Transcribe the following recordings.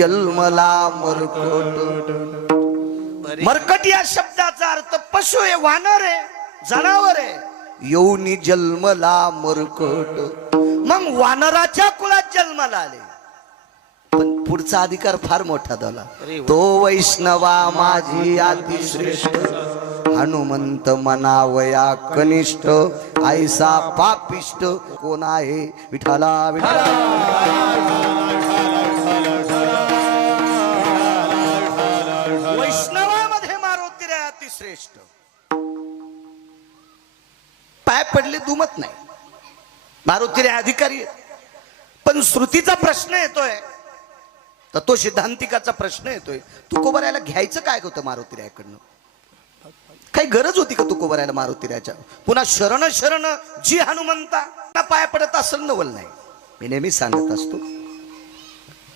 जन्मला मरकट. मरकट या शब्दाचा अर्थ पशु आहे, वानर आहे, जनावर आहे. येऊनी जन्मला मरकट. मग वानराच्या कुळात जन्माला आले. पण पुढचा अधिकार फार मोठा झाला. तो वैष्णवा माझी अतिश्रेष्ठ, हनुमंत मनावया कनिष्ठ, ऐसा पापिष्ट कोण आहे विठाला विठाला. वैष्णवामध्ये मारुती रे अतिश्रेष्ठ. पाय पडले दुमत नाही, मारुती रे अधिकारी. पण श्रुतीचा प्रश्न येतोय, तत्व सिद्धांतिकाचा प्रश्न येतोय, तुकोबरायला घ्यायचं काय होतं मारुतीरायाकडनं? काही गरज होती का तुकोबरायला मारुतीरायाच्या? पुन्हा शरण शरण जी हनुमंता पाया पडत असेल नवल नाही. मी नेहमी सांगत असतो,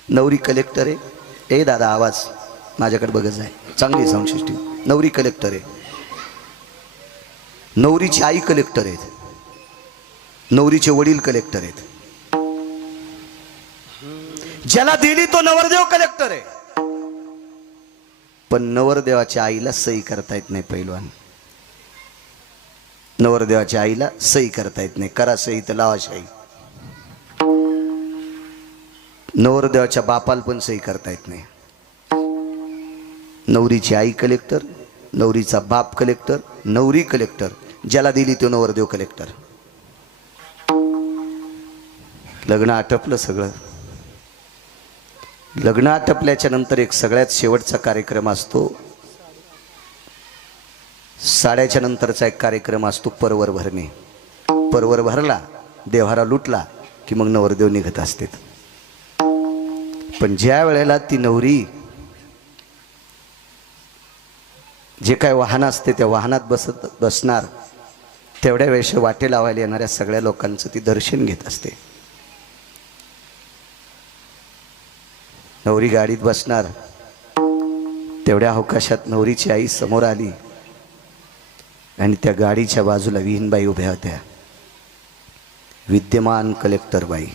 नवरी कलेक्टर आहे. ए दादा आवाज माझ्याकडे बघत जाय, चांगली साऊंड सिस्टीम. नवरी कलेक्टर आहे, नवरीची आई कलेक्टर आहेत, नवरीचे वडील कलेक्टर आहेत. ज्याला दिली तो नवरदेव कलेक्टर आहे. पण नवरदेवाच्या आईला सही करता येत नाही. पैलवान, नवरदेवाच्या आईला सही करता येत नाही. करा सही तर लावा शाही. नवरदेवाच्या बापाला पण सही करता येत नाही. नवरीची आई कलेक्टर, नवरीचा बाप कलेक्टर, नवरी कलेक्टर. ज्याला दिली तो नवरदेव कलेक्टर. लग्न आटपलं सगळं. लग्न आटपल्याच्या नंतर एक सगळ्यात शेवटचा कार्यक्रम असतो. साड्याच्या नंतरचा एक कार्यक्रम असतो परवर भरणे. परवर भरला, देव्हारा लुटला की मग नवरदेव निघत असते. पण ज्या वेळेला ती नवरी जे काय वाहन असते त्या वाहनात बसणार, तेवढ्या वेळेस वाटे लावायला येणाऱ्या सगळ्या लोकांचं ती दर्शन घेत असते. नवरी गाडीत बसणार, तेवढ्या अवकाशात नवरीची आई समोर आली आणि त्या गाडीच्या बाजूला विहीनबाई उभ्या होत्या. विद्यमान कलेक्टर बाई,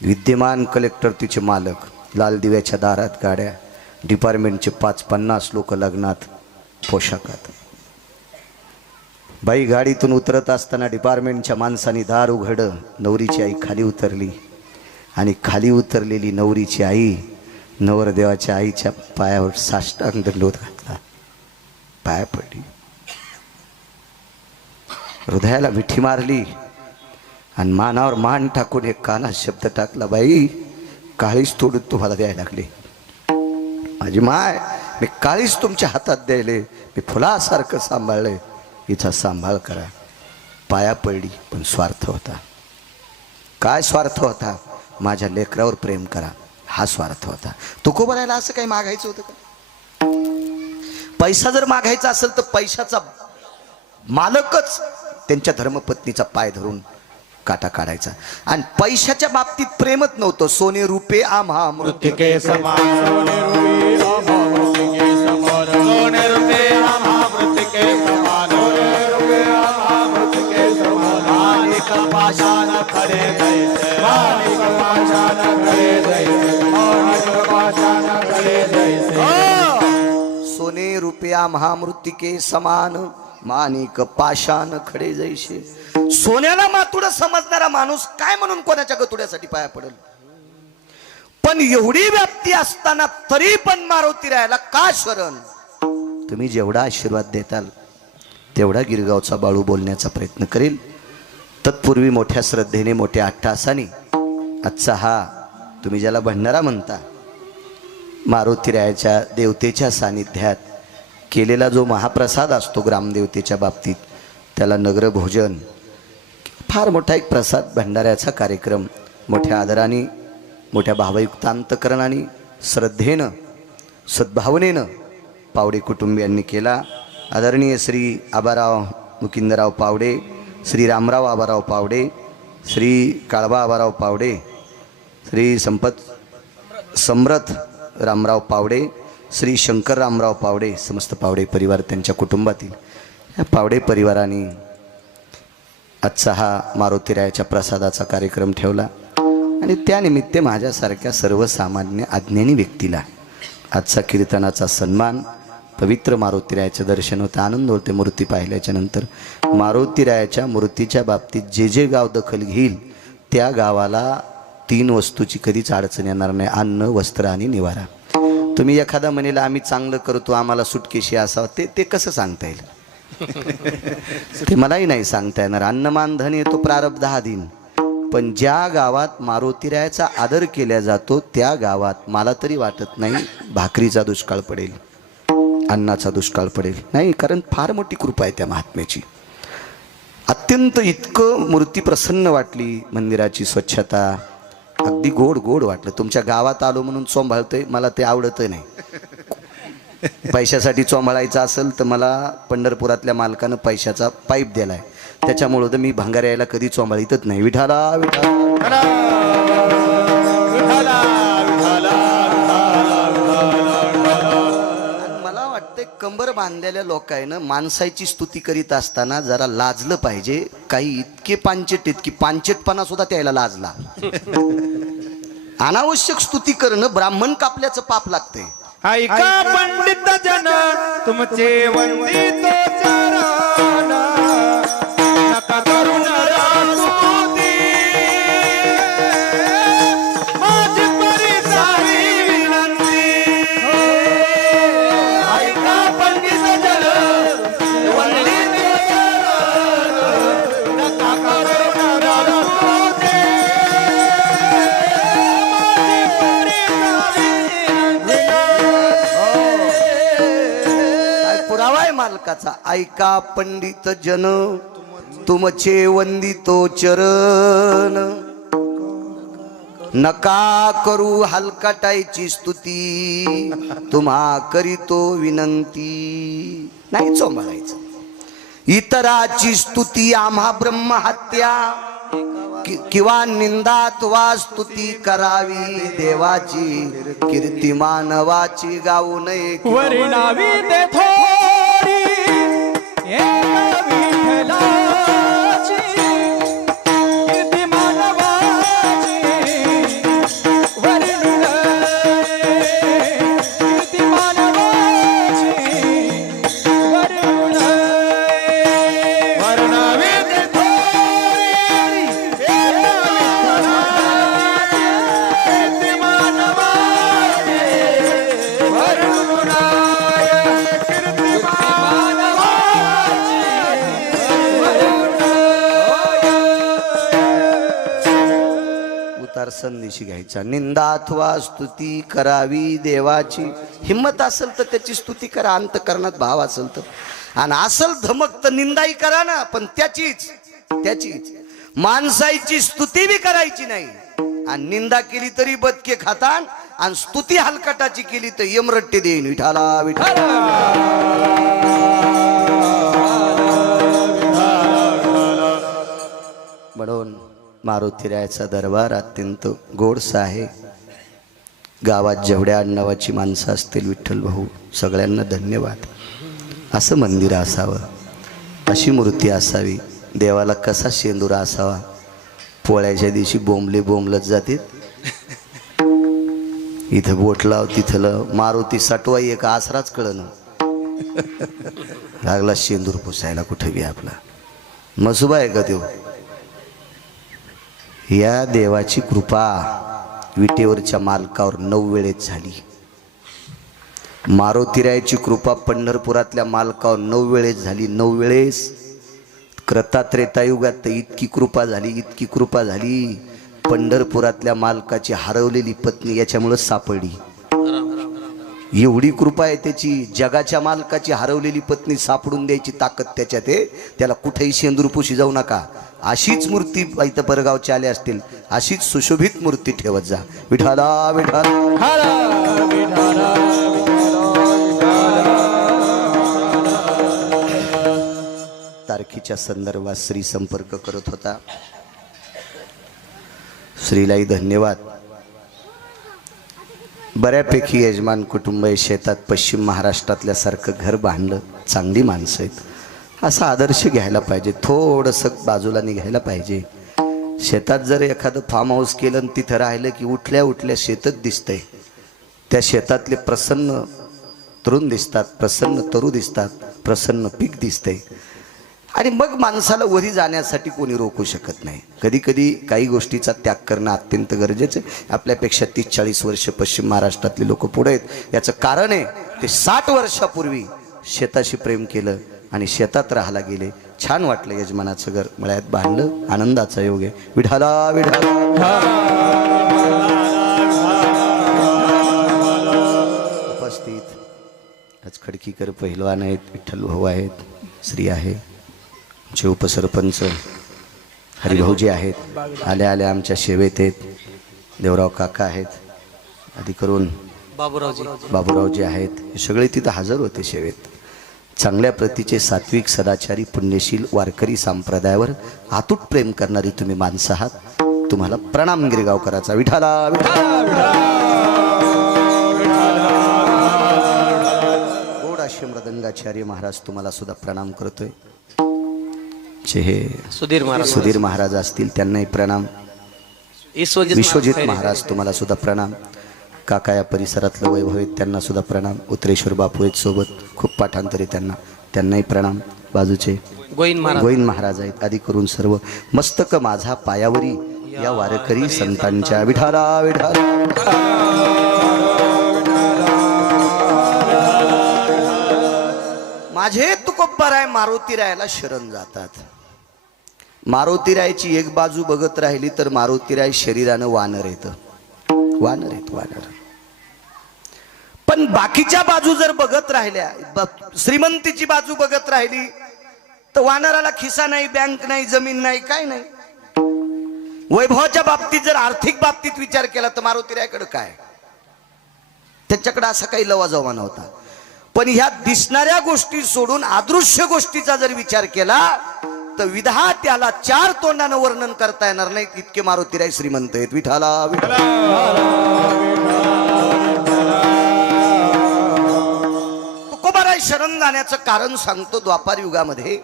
विद्यमान कलेक्टर तिचे मालक. लाल दिव्याच्या दारात गाड्या, डिपार्टमेंटचे 50-50 लोक लग्नात पोशाखात. बाई गाडीतून उतरत असताना डिपार्टमेंटच्या माणसाने दार उघडलं. नवरीची आई खाली उतरली आणि खाली उतरलेली नवरीची आई नवरदेवाच्या आईच्या पायावर साष्टांग दंडवत घातला, पाया पडली, हृदयाला मिठी मारली आणि मानावर मान टाकून एक कानात शब्द टाकला, बाई काळीच तोडून तुम्हाला द्यायला लागले. माझी माय, मी काळीच तुमच्या हातात द्यायले, मी फुलासारखं सांभाळले, हिचा सांभाळ करा. पाया पडली. पण स्वार्थ होता. काय स्वार्थ होता? माझ्या लेकरावर प्रेम करा, हा स्वार्थ होता. तुकोबरायला असं काही मागायचं होतं का? पैसा जर मागायचा असेल तर पैशाचा मालकच त्यांच्या धर्मपत्नीचा पाय धरून काटा काढायचा. आणि पैशाच्या बाबतीत प्रेमच नव्हतं. सोने रुपे आम्हा मृत्तिके समान, सोने रुपे आम्हा मृत्तिके समान, माणिक पाषाण खडे जैसे, माणिक पाषाण खडे जैसे, माणिक पाषाण खडे जैसे. सोने रुपया महामृत्तिके समान, माणिक पाषाण खडे जैसे. सोन्याला मातुडं समजणारा माणूस काय म्हणून कोणाच्या गतुड्यासाठी पाया पडेल? पण एवढी व्याप्ती असताना तरी पण मारुतीरायाला का शरण? तुम्ही जेवढा आशीर्वाद देताल तेवढा गिरगावचा बाळू बोलण्याचा प्रयत्न करेल. तत्पूर्वी मोठ्या श्रद्धेने, मोठ्या अट्टहासाने आजचा हा तुम्ही ज्याला भंडारा म्हणता, मारुतीरायाच्या देवतेच्या सानिध्यात केलेला जो महाप्रसाद असतो ग्रामदेवतेच्या बाबतीत, त्याला नगर भोजन, फार मोठा एक प्रसाद भंडाऱ्याचा कार्यक्रम मोठ्या आदराने, मोठ्या भावयुक्त अंतकरणाने, श्रद्धेनं, सद्भावनेनं पावडे कुटुंबियांनी केला. आदरणीय श्री आबाराव मुकिंदराव पावडे, श्री रामराव आबाराव पावडे, श्री काळबा आबाराव पावडे, श्री समरथ रामराव पावडे, श्री शंकर रामराव पावडे, समस्त पावडे परिवार, त्यांच्या कुटुंबातील या पावडे परिवाराने आजचा हा मारुतीरायाच्या प्रसादाचा कार्यक्रम ठेवला. आणि त्यानिमित्त माझ्यासारख्या सर्वसामान्य अज्ञानी व्यक्तीला आजचा कीर्तनाचा सन्मान, पवित्र मारुतीरायाचं दर्शन होतं, आनंद होते मूर्ती पाहिल्याच्या नंतर. मारुतीरायाच्या मूर्तीच्या बाबतीत जे जे गाव दखल घेईल त्या गावाला 3 वस्तूची कधीच अडचण येणार नाही: अन्न, वस्त्र आणि निवारा. तुम्ही एखादा म्हणेल आम्ही चांगलं करतो, आम्हाला सुटकेशी असावं, ते कसं सांगता येईल? ते मलाही नाही सांगता येणार. अन्नमान धन येतो प्रारब्धाधीन. पण ज्या गावात मारुतीरायाचा आदर केला जातो त्या गावात मला तरी वाटत नाही भाकरीचा दुष्काळ पडेल, अन्नाचा दुष्काळ पडेल. नाही, कारण फार मोठी कृपा आहे त्या महात्म्याची. अत्यंत इतकं मूर्ती प्रसन्न वाटली, मंदिराची स्वच्छता अगदी गोड गोड वाटलं. तुमच्या गावात आलो म्हणून चोंभाळतोय, मला ते आवडत नाही. पैशासाठी चोंभाळायचं असेल तर मला पंढरपुरातल्या मालकानं पैशाचा पाईप दिलाय, त्याच्यामुळं तर मी भंगाऱ्याला कधी चोंभाळीतच नाही. विठाला विठाला. मला वाटतं कंबर बांधलेल्या लोकांना माणसाची स्तुती करीत असताना जरा लाजलं पाहिजे. काही इतके पांचट, इतकी पांचटपणा सुद्धा त्याला लाजला. अनावश्यक स्तुती करणं ब्राह्मण कापल्याचं पाप लागतंय. ऐका पंडित जन तुमचे वंदित चरण, नका करून स्तुती, माझी परिसारी विनंती. ऐका पंडित जन वंदित चरण, नका करून स्तुती, मालकाचा. ऐका पंडित जन तुमचे वंदितो चरण, नका करू हलकटाईची स्तुती, तुम्हा करीतो विनंती. नाही चोंबाळायचं. इतराची स्तुती आम्हा ब्रह्महत्या, किंवा निंदात वा स्तुती करावी, देवाची कीर्ती मानवाची गाऊ नये. वरणावी ते थोडी एका विठ्ठलाची, कीर्ती मानवाची वर्णू नये, कीर्ती मानवाची वर्णू नये. वरणावी ते थोडी एका विठ्ठलाची, कीर्ती मानवाची वर्णू नये, कीर्ती उतार संदेशी घ्यायचा. निंदा अथवा स्तुती करावी देवाची. हिम्मत असेल तर त्याची स्तुती करा, अंतकरणात भाव असेल तर. आणि असल धमक तर निंदाही करा ना, पण त्याचीच माणसाची स्तुती बी करायची नाही. आणि निंदा केली तरी बदके खातान, आणि स्तुती हलकटाची केली तर यमरट्टे देईन. विठाला विठाला. म्हणून मारुतीरायाचा दरबार अत्यंत गोडसा आहे. गावात जेवढ्या आडनावाची माणसं असतील, विठ्ठल भाऊ सगळ्यांना धन्यवाद. असं मंदिर असावं, अशी मूर्ती असावी. देवाला कसा शेंदुरा असावा. पोळ्याच्या दिवशी बोंबलत जातील. इथं बोट लाव, तिथं लाव. मारुती सटवाई एक आसराच कळणं लागला शेंदूर पुसायला कुठे बी आपला. मसुबा आहे का तो? या देवाची कृपा विटेवरच्या मालकावर 9 वेळेस झाली. मारुतीरायाची कृपा पंढरपुरातल्या मालकावर 9 वेळेस झाली. 9 वेळेस. त्रेतायुगात तर इतकी कृपा झाली, पंढरपुरातल्या मालकाची हरवलेली पत्नी याच्यामुळे सापडली. एवढी कृपा आहे त्याची. जगाच्या मालकाची हरवलेली पत्नी सापडून द्यायची ताकद त्याच्यात आहे. त्याला कुठेही शेंदूरपुशी जाऊ नका. अशीच मूर्ती इथं परगावचे आले असतील, अशीच सुशोभित मूर्ती ठेवत जा. विठाला विठाला. तारखेच्या संदर्भात श्री संपर्क करत होता. श्रीलाही धन्यवाद. बऱ्यापैकी यजमान कुटुंब आहे. शेतात पश्चिम महाराष्ट्रातल्यासारखं घर बांधलं. चांगली माणसं आहेत. असा आदर्श घ्यायला पाहिजे. थोडंसं बाजूला निघायला पाहिजे. शेतात जर एखादं फार्म हाऊस केलं आणि तिथं राहिलं की उठल्या उठल्या शेतच दिसतंय. त्या शेतातले प्रसन्न तरुण दिसतात, प्रसन्न तरू दिसतात, प्रसन्न पीक दिसतंय. आणि मग माणसाला वरी जाण्यासाठी कोणी रोखू शकत नाही. कधी कधी काही गोष्टीचा त्याग करणं अत्यंत गरजेचं आहे. आपल्यापेक्षा 30-40 वर्ष पश्चिम महाराष्ट्रातले लोक पुढे आहेत. याचं कारण आहे ते 60 वर्षापूर्वी शेताशी प्रेम केलं आणि शेतात राहायला गेले. छान वाटलं. यजमानाचं घर मळ्यात बांधलं. आनंदाचा योग आहे. विठाला विठाला. उपस्थित आज खडकीकर पहिलवान आहेत, विठ्ठल भाऊ आहेत, श्री आहे, आमचे उपसरपंच हरिभाऊजी आहेत, आल्या आल्या आमच्या सेवेत आहेत, देवराव काका आहेत, आधी करून बाबूरावजी आहेत. हे सगळे तिथं हजर होते सेवेत. चांगल्या प्रतीचे सात्विक सदाचारी पुण्यशील वारकरी संप्रदायावर अतूट प्रेम करणारी तुम्ही माणसं आहात. तुम्हाला प्रणाम गिरगावकराचा. विठाला विठाला. गोडाशे मृदंगाचार्य महाराज तुम्हाला सुद्धा प्रणाम करतोय. हे सुधीर महाराज असतील त्यांनाही प्रणाम. विश्वजित महाराज तुम्हाला सुद्धा प्रणाम. काका या परिसरातलं वैभव आहेत त्यांना सुद्धा प्रणाम. उत्तरेश्वर बापू आहेत सोबत, खूप पाठांतरे त्यांनाही प्रणाम. बाजूचे गोविंद महाराज आहेत. आदी करून सर्व मस्तक माझा पायावरी या वारकरी संतांच्या. विठाला विठाला. माझे तुकोब्बाराय मारुतीरायाला शरण जातात. मारुतीरायाची एक बाजू बघत राहिली तर मारुतीराय शरीरानं वानर येतं. वानर. पण बाकीच्या बाजू जर बघत राहिल्या, श्रीमंतीची बाजू बघत राहिली तर वानराला खिसा नाही, बँक नाही, जमीन नाही, काय नाही. वैभवाच्या बाबतीत जर आर्थिक बाबतीत विचार केला तर मारुतीरायाकडे काय, त्याच्याकडे असा काही लवाजवा नव्हता. पण ह्या दिसणाऱ्या गोष्टी सोडून अदृश्य गोष्टीचा जर विचार केला तर विधा त्याला 4 तोंडानं वर्णन करता येणार नाही, इतके मारुतीराय श्रीमंत आहेत. विठाला विठाला. तुकोबाराय शरण जाण्याचं कारण सांगतो. द्वापार युगामध्ये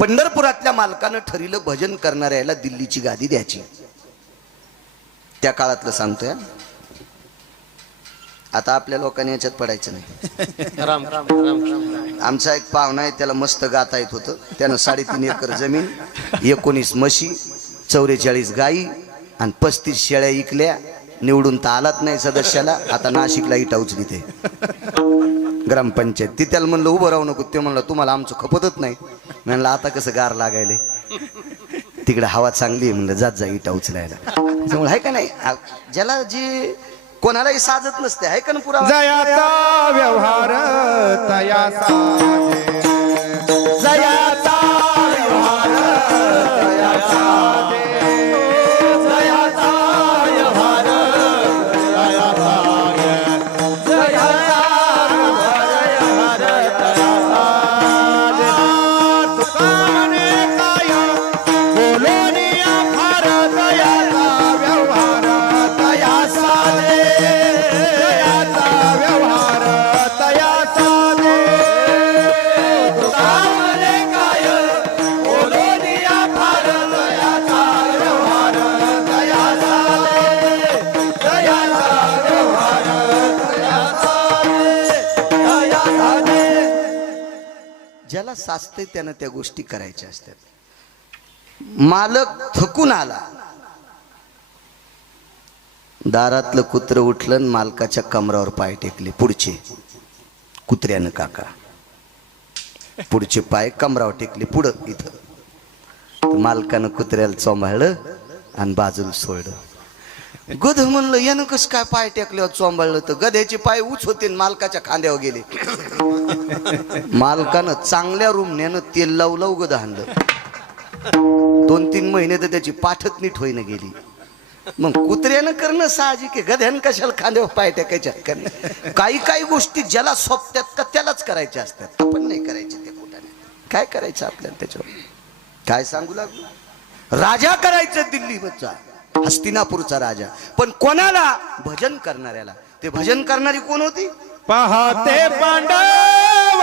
पंढरपुरातल्या मालकानं ठरलं भजन करणाऱ्याला दिल्लीची गादी द्यायची. त्या काळातलं सांगतोय. आता आपल्या लोकांनी याच्यात पडायचं नाही. आमचा एक पाहुणा आहे, त्याला मस्त गाता येत होतं. त्यानं 3.5 एकर जमीन, 19 म्हशी, 44 गाई आणि 35 शेळ्या इकल्या. निवडून तर आलात नाही सदस्याला. आता नाशिकला इटा उचली ते ग्रामपंचायत. ती त्याला म्हणलं उभं राहू नको. ते म्हणलं तुम्हाला आमचं खपतच नाही. म्हणलं आता कसं गार लागायले, तिकडे हवा चांगली आहे. म्हणलं जात जा इटा उचलायला. त्यामुळे आहे का नाही, ज्याला जी कोणालाही साजत नसते, आहे का ना पुरा. जयाचा व्यवहार तयासा दे. जयाचा व्यवहार तयासा दे. जयाचा व्यवहार तयासा दे. जयाचा व्यवहार तयासा दे. तुका म्हणे काय बोलोनिया फार जयाचा व्यवहार तयासा दे. ज्याला साचते त्यानं त्या गोष्टी करायच्या असतात. मालक थकून आला, दारातलं कुत्र उठलं, मालकाच्या कमरावर पाय टेकले. पुढचे कुत्र्यानं काका पुढचे पाय कमरावर टेकले. पुढं इथं मालकानं कुत्र्याला चोंबाळलं आणि बाजूला सोडलं. गध म्हणलं यानं कस काय पाय टेकल्यावर चोंबाळलं, तर गध्याचे पाय उच होते मालकाच्या खांद्यावर गेले. मालकानं चांगल्या रूमण्यानं तेल लावलं, गध आणलं. 2-3 महिने तर त्याची पाठच नीट होईना गेली. मग कुत्र्यानं करणं साहजिक आहे, गध्यानं कशाला खांद्यावर पाय टेकायच्या. काही काही गोष्टी ज्याला सोपत्यात का त्यालाच करायच्या असतात. आपण नाही करायचे ते कुठं. काय करायचं आपल्याला त्याच्यावर काय सांगू लागलो. राजा करायचं दिल्लीचा, हस्तिनापूरचा राजा. पण कोणाला? भजन करणाऱ्याला. ते भजन करणारी कोण होती? पाहते पांडव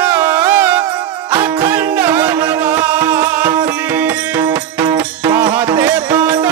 अखंड वनवासी. पाहते पांडव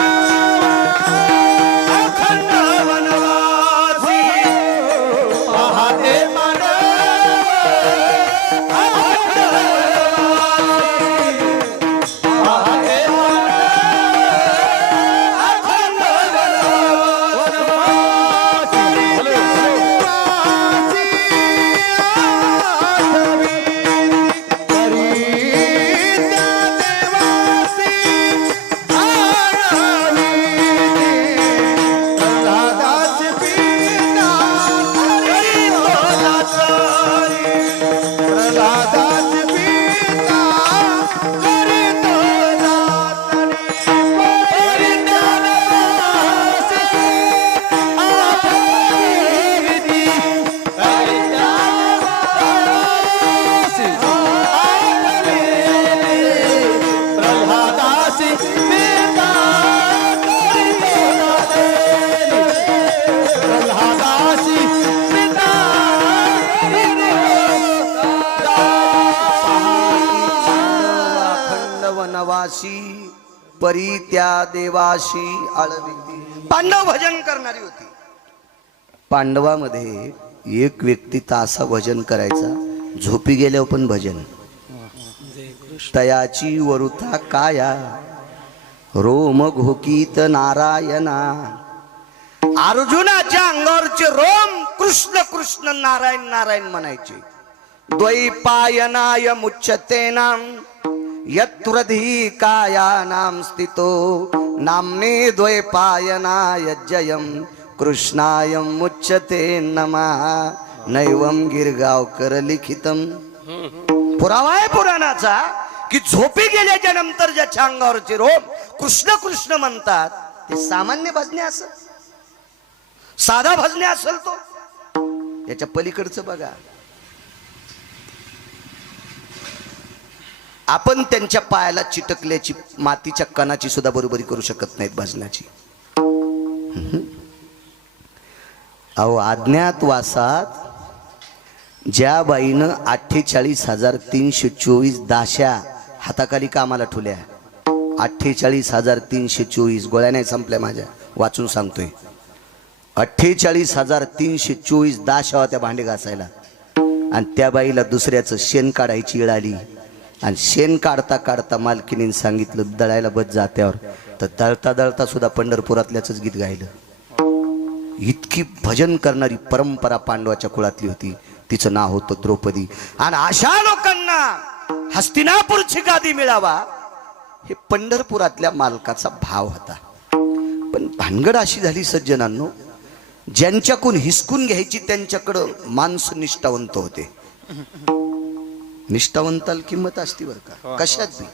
वनवासी परी त्या देवाशी आळविती. पांडव भजन करणारी होती. पांडवामध्ये एक व्यक्ती तासा भजन करायचा, झोपी गेल्यावर पण भजन. तयाची वरुथा काया रोम घोकीत नारायणा. अर्जुनाच्या अंगावरचे रोम कृष्ण कृष्ण नारायण नारायण म्हणायचे. द्वैपायनाय मुच्यते नाम यत्प्रधी कायानाम स्थितो नामने द्वैपायनाय जयम कृष्णाय मुच्यते नमः नैवम गिरगावकर लिखितम. पुरावा आहे पुराणाचा की झोपी गेल्याच्या नंतर ज्याच्या अंगावरचे रोम कृष्ण कृष्ण म्हणतात ते सामान्य भजने असेल, साधा भजने असेल तो. याच्या पलीकडचं बघा. आपण त्यांच्या पायाला चिटकल्याची मातीच्या कणाची सुद्धा बरोबरी करू शकत नाहीत भजनाची. अहो अज्ञातवासात ज्या बाईनं 48,324 दाशा हाताखाली कामाला ठेवल्या, 48,324 गोळ्या नाही संपल्या माझ्या, वाचून सांगतोय. 48,324 दाशा होत्या भांडे घासायला. आणि त्या बाईला दुसऱ्याचं शेण काढायची वेळ आली. आणि शेण काढता काढता मालकीने सांगितलं दळायला बस जात्यावर, तर दळता दळता सुद्धा पंढरपुरातल्याच गीत गायलं. इतकी भजन करणारी परंपरा पांडवाच्या कुळातली होती. तिचं नाव होतं द्रौपदी. आणि अशा लोकांना हस्तिनापूरची गादी मिळावा हे पंढरपुरातल्या मालकाचा भाव होता. पण भानगड अशी झाली सज्जनांनो, ज्यांच्याकडून हिसकून घ्यायची त्यांच्याकडं माणसं निष्ठावंत होते. निष्ठावंताला किंमत असते बरं का, कशात बी.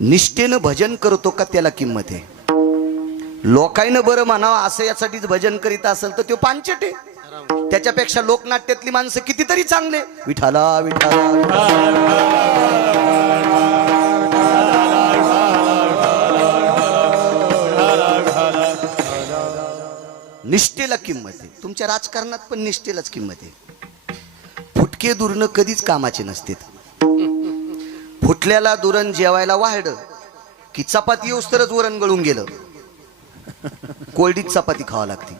निष्ठेनं भजन करतो का त्याला किंमत आहे. लोकांना बरं म्हणावं असं यासाठीच भजन करीत असेल तर तो पांचट आहे. त्याच्यापेक्षा लोकनाट्यातली माणसं कितीतरी चांगले. विठाला विठाला निष्ठेला किंमत आहे. तुमच्या राजकारणात पण निष्ठेलाच किंमत आहे. फुटके दुरण कधीच कामाचे नसतात. फुटल्याला दुरण जेवायला वाढलं की चपाती येऊस तरच वरण गळून गेलं, कोरडीच चपाती खावा लागते.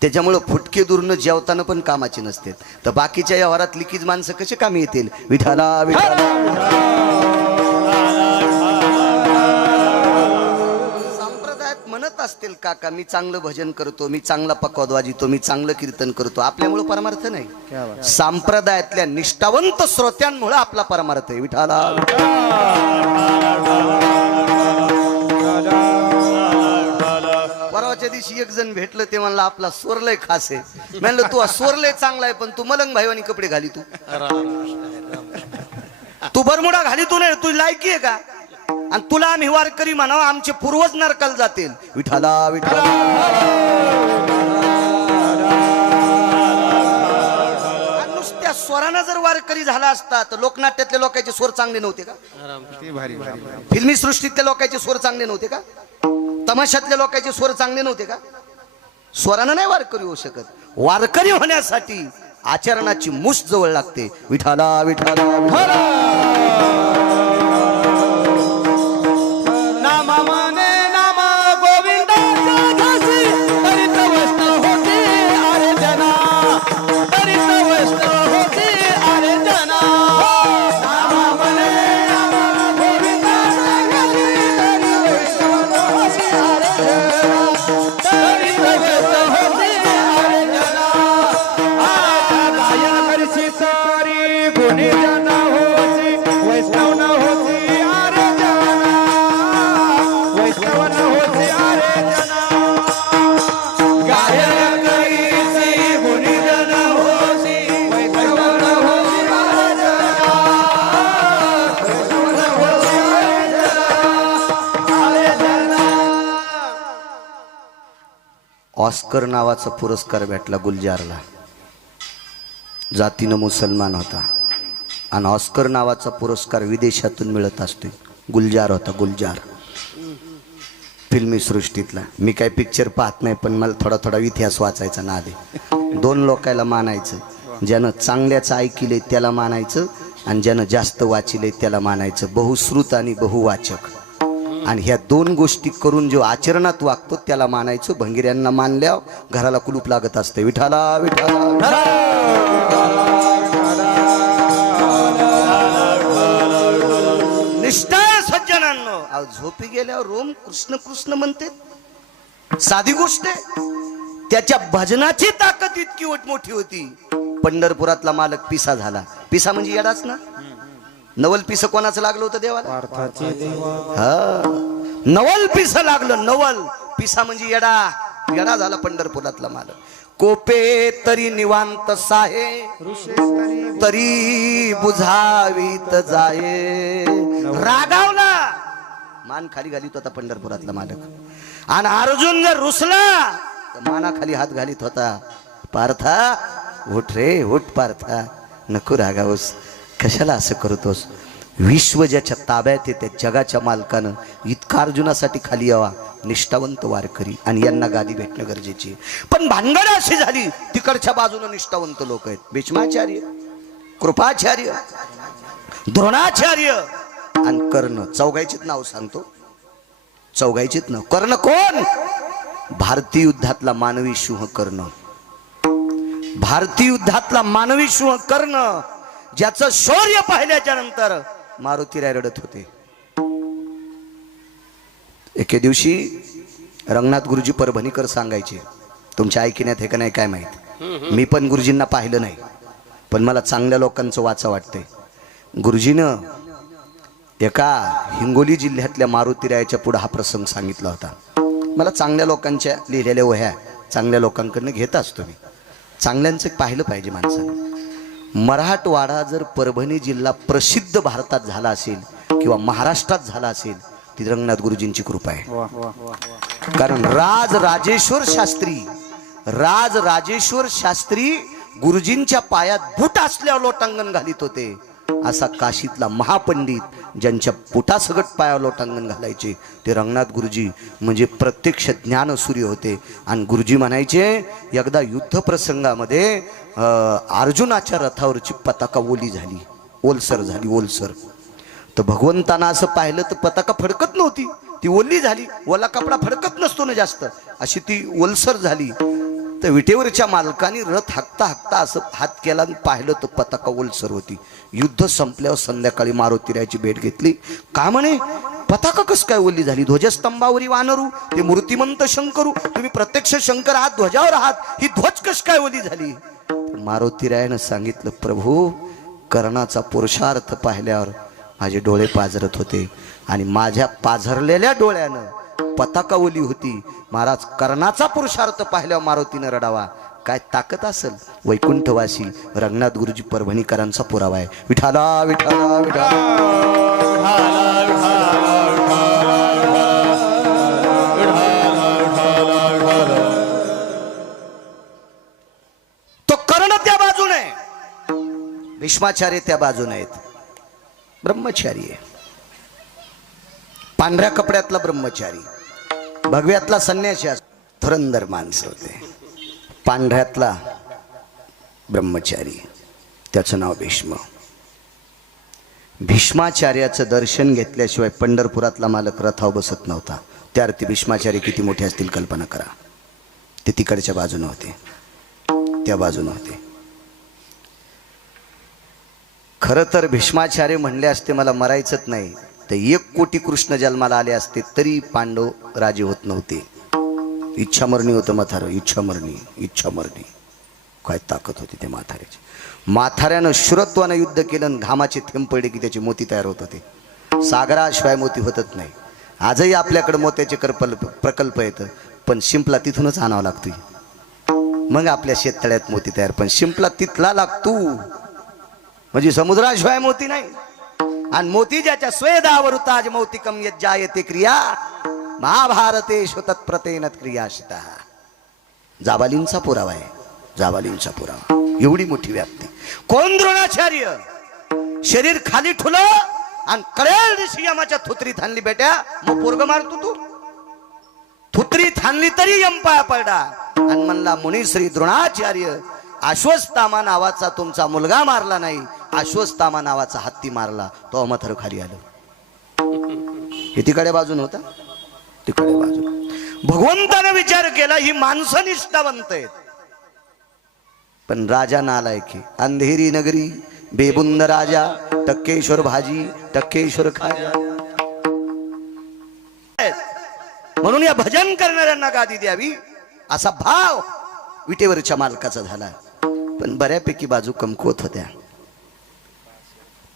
त्याच्यामुळं फुटके दुरण जेवताना पण कामाचे नसतात. तर बाकीच्या व्यवहारात लिकीज माणसं कसे कामी येतील. विठाला विठाला. संप्रदायात म्हणत असतील काका मी चांगलं भजन करतो, मी चांगला पकवाद वाजितो, मी चांगलं कीर्तन करतो, आपल्यामुळे परमार्थ नाही. संप्रदायातल्या निष्ठावंत श्रोत्यांमुळे आपला परमार्थ आहे. विठाला परवाच्या दिवशी एक जण भेटलं, ते म्हणलं आपला स्वर लय खास आहे. म्हणलं तू स्वर लय चांगला आहे पण तू मलंग भाईवानी कपडे घाली, तू बरमुडा घाली, तू नाही, तू लायकी आहे का. आणि तुला आम्ही वारकरी म्हणावं, आमचे पूर्वज नरकाला जातील. विठाला विठाला. नुसत्या स्वरानं जर वारकरी झाला असता तर लोकनाट्यातल्या लोकांचे स्वर चांगले नव्हते का. फिल्मी सृष्टीतल्या लोकांचे स्वर चांगले नव्हते का. तमाशातल्या लोकांचे स्वर चांगले नव्हते का. स्वरानं नाही वारकरी होऊ शकत. वारकरी होण्यासाठी आचरणाची मुठ जवळ लागते. विठाला विठाला विठाला. ऑस्कर नावाचा पुरस्कार भेटला गुलजारला. जातीनं मुसलमान होता आणि ऑस्कर नावाचा पुरस्कार विदेशातून मिळत असतो. गुलजार होता, गुलजार. फिल्मी सृष्टीतला. मी काय पिक्चर पाहत नाही पण मला थोडा थोडा इतिहास वाचायचा नाद आहे. दोन लोकायला मानायचं, ज्यानं चांगल्याचं ऐकिले त्याला मानायचं आणि ज्यानं जास्त वाचिले त्याला मानायचं बहुश्रुत आणि बहुवाचक. आणि ह्या दोन गोष्टी करून जो आचरणात वागतो त्याला मानायचं. भंगिऱ्यांना मानल्यावर घराला कुलूप लागत असते. विठाला विठाला. निष्ठा सज्जनांनो, अहो झोपी गेल्यावर रोम कृष्ण कृष्ण म्हणते, साधी गोष्ट आहे. त्याच्या भजनाची ताकद इतकी मोठी होती. पंढरपुरातला मालक पिसा झाला. पिसा म्हणजे येडाच ना. नवल पिस कोणाचं लागलं होतं देवाला? हा, नवल पिस लागलं. नवल पिसा म्हणजे येडा. येडा झाला पंढरपुरातला मालक. कोपे तरी निवांत साहे, तरी बुझावीत जाये. रागावला, मान खाली घालीत होता पंढरपुरातला मालक. आणि अर्जुन जर रुसला तर मानाखाली हात घालीत होता. पार्था उठ रे, उठ पार्था, नको रागावस, कशाला असं करतोस. विश्व ज्याच्या ताब्यात येते, जगाच्या मालकानं इतका अर्जुनासाठी खाली यावा. निष्ठावंत वारकरी, आणि यांना गादी भेटणं गरजेची. पण भानगड अशी झाली, तिकडच्या बाजूनं निष्ठावंत लोक आहेत. भीष्माचार्य, कृपाचार्य, द्रोणाचार्य आणि कर्ण. चौघायचीच नाव सांगतो, चौघायचीच नाव. कर्ण कोण? भारतीय युद्धातला मानवी सिंह कर्ण. भारतीय युद्धातला मानवी सिंह कर्ण, ज्याचं शौर्य पाहिल्याच्या नंतर मारुतीराय रडत होते. एके दिवशी रंगनाथ गुरुजी परभणीकर सांगायचे, तुमच्या ऐकण्यात हे का नाही काय माहित, मी पण गुरुजींना पाहिलं नाही, पण मला चांगल्या लोकांचं वाचा वाटतंय. गुरुजीनं एका हिंगोली जिल्ह्यातल्या मारुतीरायाच्या पुढे हा प्रसंग सांगितला होता. मला चांगल्या लोकांच्या लिहिलेल्या वह्या चांगल्या लोकांकडनं घेत असतो मी. चांगल्यांचं पाहिलं पाहिजे माणसानं. मराठवाडा जर परभणी जिल्हा प्रसिद्ध भारतात झाला असेल किंवा महाराष्ट्रात झाला असेल, ती रंगनाथ गुरुजींची कृपा आहे. कारण राजराजेश्वर शास्त्री गुरुजींच्या पायात बूट असल्यावर लोटांगण घालीत होते. असा काशीतला महापंडित ज्यांच्या पोटासगट पायावर लोटांगण घालायचे ते रंगनाथ गुरुजी म्हणजे प्रत्यक्ष ज्ञानसूर्य होते. आणि गुरुजी म्हणायचे, एकदा युद्ध प्रसंगामध्ये अर्जुनाच्या रथावरची पताका ओली झाली, ओलसर झाली, ओलसर. तर भगवंतांना असं पाहिलं तर पताका फडकत नव्हती, ती ओली झाली. ओला कपडा फडकत नसतो ना जास्त, अशी ती ओलसर झाली. तर विटेवरच्या मालकाने रथ हाकता हाकता असं हात केला आणि पाहिलं तर पताका ओलसर होती. युद्ध संपल्यावर संध्याकाळी मारुतीरायाची भेट घेतली. का म्हणे, पताका कस काय ओली झाली? ध्वजस्तंभावरी वानरू, ते मूर्तिमंत शंकरू, तुम्ही प्रत्यक्ष शंकर आहात, ध्वजावर आहात, ही ध्वज कस काय ओली झाली? मारुतीरायानं सांगितलं, प्रभू कर्णाचा पुरुषार्थ पाहिल्यावर माझे डोळे पाझरत होते आणि माझ्या पाझरलेल्या डोळ्यानं पताका ओली होती. महाराज कर्णाचा पुरुषार्थ पाहिल्यावर मारुतीनं रडावा. काय ताकद असेल. वैकुंठवासी रंगनाथ गुरुजी परभणीकरांचा पुरावा आहे. विठाला विठाला विठाला. तो कर्ण त्या बाजूने, भीष्माचार्य त्या बाजूने आहेत. ब्रह्मचारी आहे, पांढऱ्या कपड्यातला ब्रह्मचारी, भगव्यातला संन्यासी, धुरंधर माणसं होते. पांढऱ्यातला ब्रह्मचारी, त्याचं नाव भीष्म. भीष्माचार्याचं दर्शन घेतल्याशिवाय पंढरपुरातला मालक रथावर बसत नव्हता. त्याअर्थी भीष्माचार्य किती मोठे असतील कल्पना करा. ते तिकडच्या बाजूने होते, त्या बाजूने होते. खरं तर भीष्माचार्य म्हणले असते मला मरायचंच नाही तर 1 कोटी कृष्ण जन्माला आले असते तरी पांडव राजे होत नव्हते. इच्छामरणी होतं म्हातारं, इच्छामरणी. काय ताकद होती त्या म्हाताऱ्याची. म्हाताऱ्यानं शुरत्वानं युद्ध केलं आणि घामाचे थेंब पडले की त्याचे मोती तयार होत होते. सागराशिवाय मोती होतच नाही. आजही आपल्याकडे मोत्याचे प्रकल्प येतं, पण शिंपला तिथूनच आणावा लागतोय, मग आपल्या शेततळ्यात मोती तयार. पण शिंपला तिथला लागतो, म्हणजे समुद्राशिवाय मोती नाही. आणि मोती ज्याच्या स्वेदावर ताज मोतिकम यज्जायते क्रिया महाभारतेषु तत्प्रतेन क्रियाशिता. जाबालींचा पुरावा आहे, जाबालींचा पुरावा. एवढी मोठी व्याप्ती. कोण? द्रोणाचार्य. शरीर खाली ठुलं आणि कळेल दिवशी यमाच्या थुत्रीत हाणली बेट्या, मग पोरग मारतो तू. थुत्रीत हाणली तरी यम पाया पडला आणि म्हणला, मुनी श्री द्रोणाचार्य, अश्वत्थामा नावाचा तुमचा मुलगा मारला नाही अश्वत्थामा नावाचा हत्ती मारला तो अमथर खाली आलं. हे तिकडे बाजून होता, तिकडे बाजून. भगवंताने विचार केला ही माणसं निष्ठावंत आहेत, पण राजा नालायक की. अंधेरी नगरी बेबुंद राजा, टक्केश्वर भाजी टक्केश्वर खाजा. म्हणून या भजन करणाऱ्यांना गादी द्यावी असा भाव विटेवरच्या मालकाचा झाला. पण बऱ्यापैकी बाजू कमकुवत होत्या.